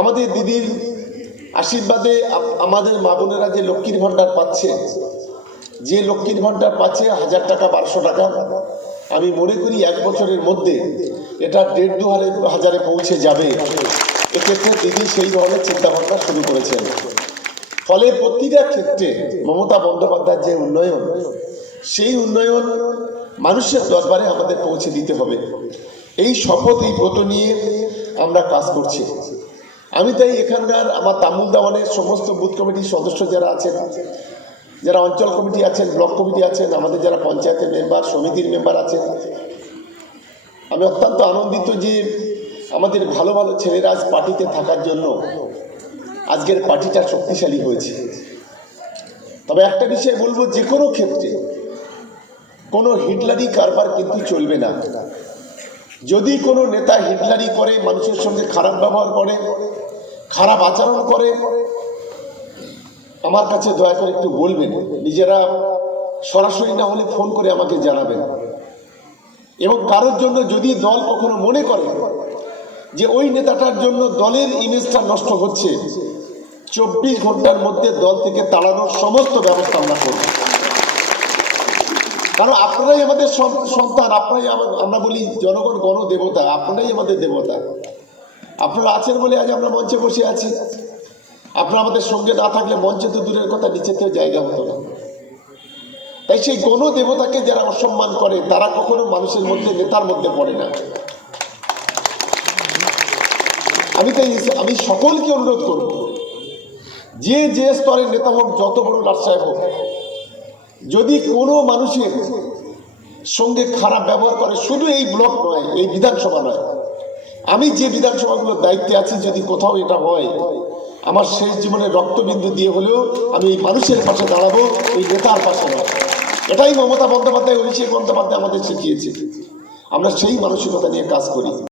আমাদের দিদির আশীর্বাদে আমাদের মা বোনেরা যে লক্ষ্মীর ভাণ্ডার পাচ্ছে, যে লক্ষ্মীর ভাণ্ডার পাচ্ছে হাজার টাকা, বারোশো টাকা, আমি মনে করি এক বছরের মধ্যে এটা দেড় দু হাজারে পৌঁছে যাবে। এক্ষেত্রে দিদি সেই ধরনের চিন্তাভাবনা শুরু করেছেন। ফলে প্রতিটা ক্ষেত্রে মমতা বন্দ্যোপাধ্যায়ের যে উন্নয়ন, সেই উন্নয়ন মানুষের দরবারে আমাদের পৌঁছে দিতে হবে। এই শপথ, এই ব্রত নিয়ে আমরা কাজ করছি। আমি তাই এখানকার আমার তামুল দাওয়ানের সমস্ত বুথ কমিটির সদস্য যারা আছেন, যারা অঞ্চল কমিটি আছেন, ব্লক কমিটি আছেন, আমাদের যারা পঞ্চায়েতের মেম্বার, সমিতির মেম্বার আছেন, আমি অত্যন্ত আনন্দিত যে আমাদের ভালো ভালো ছেলেরা আজ পার্টিতে থাকার জন্য আজকের পার্টিটা শক্তিশালী হয়েছে। তবে একটা বিষয় বলব, যে কোনো ক্ষেত্রে কোনো হিটলারি কারবার কিন্তু চলবে না। যদি কোনো নেতা হিটলারি করে, মানুষের সঙ্গে খারাপ ব্যবহার করে, খারাপ আচরণ করে, আমার কাছে দয়া করে একটু বলবেন, নিজেরা সরাসরি না হলে ফোন করে আমাকে জানাবেন। এবং কারোর জন্য যদি দল কখনো মনে করে যে ওই নেতাটার জন্য দলের ইমেজটা নষ্ট হচ্ছে, চব্বিশ ঘণ্টার মধ্যে দল থেকে তাড়ানোর সমস্ত ব্যবস্থা আমরা করব। কারণ আপনারাই আমাদের সন- সন্তান, আপনারাই আমা- আমরা বলি জনগণ গণ দেবতা আপনারাই আমাদের দেবতা। আপনারা আছেন বলে আজ আমরা মঞ্চে বসে আছি। আপনারা আমাদের সঙ্গে না থাকলে মঞ্চে তো দূরের কথা নিচেতেও জায়গা হতো না। তাই সেই গণ দেবতাকে যারা অসম্মান করে, তারা কখনো মানুষের মধ্যে, নেতার মধ্যে পড়ে না। আমি তাই আমি সকলকে অনুরোধ করব, যে যে স্তরের নেতা হোক, যত বড় সাহেব হোক যদি কোনো মানুষের সঙ্গে খারাপ ব্যবহার করে, শুধু এই ব্লক নয়, এই বিধানসভা নয়, আমি যে বিধানসভাগুলোর দায়িত্বে আছি, যদি কোথাও এটা হয়, আমার শেষ জীবনের রক্তবিন্দু দিয়ে হলেও আমি এই মানুষের পাশে দাঁড়াবো, এই নেতার পাশে নয়। এটাই মমতা বন্দ্যোপাধ্যায়, অভিষেক বন্দ্যোপাধ্যায় আমাদের শিখিয়েছে। আমরা সেই মানসিকতা নিয়ে কাজ করি।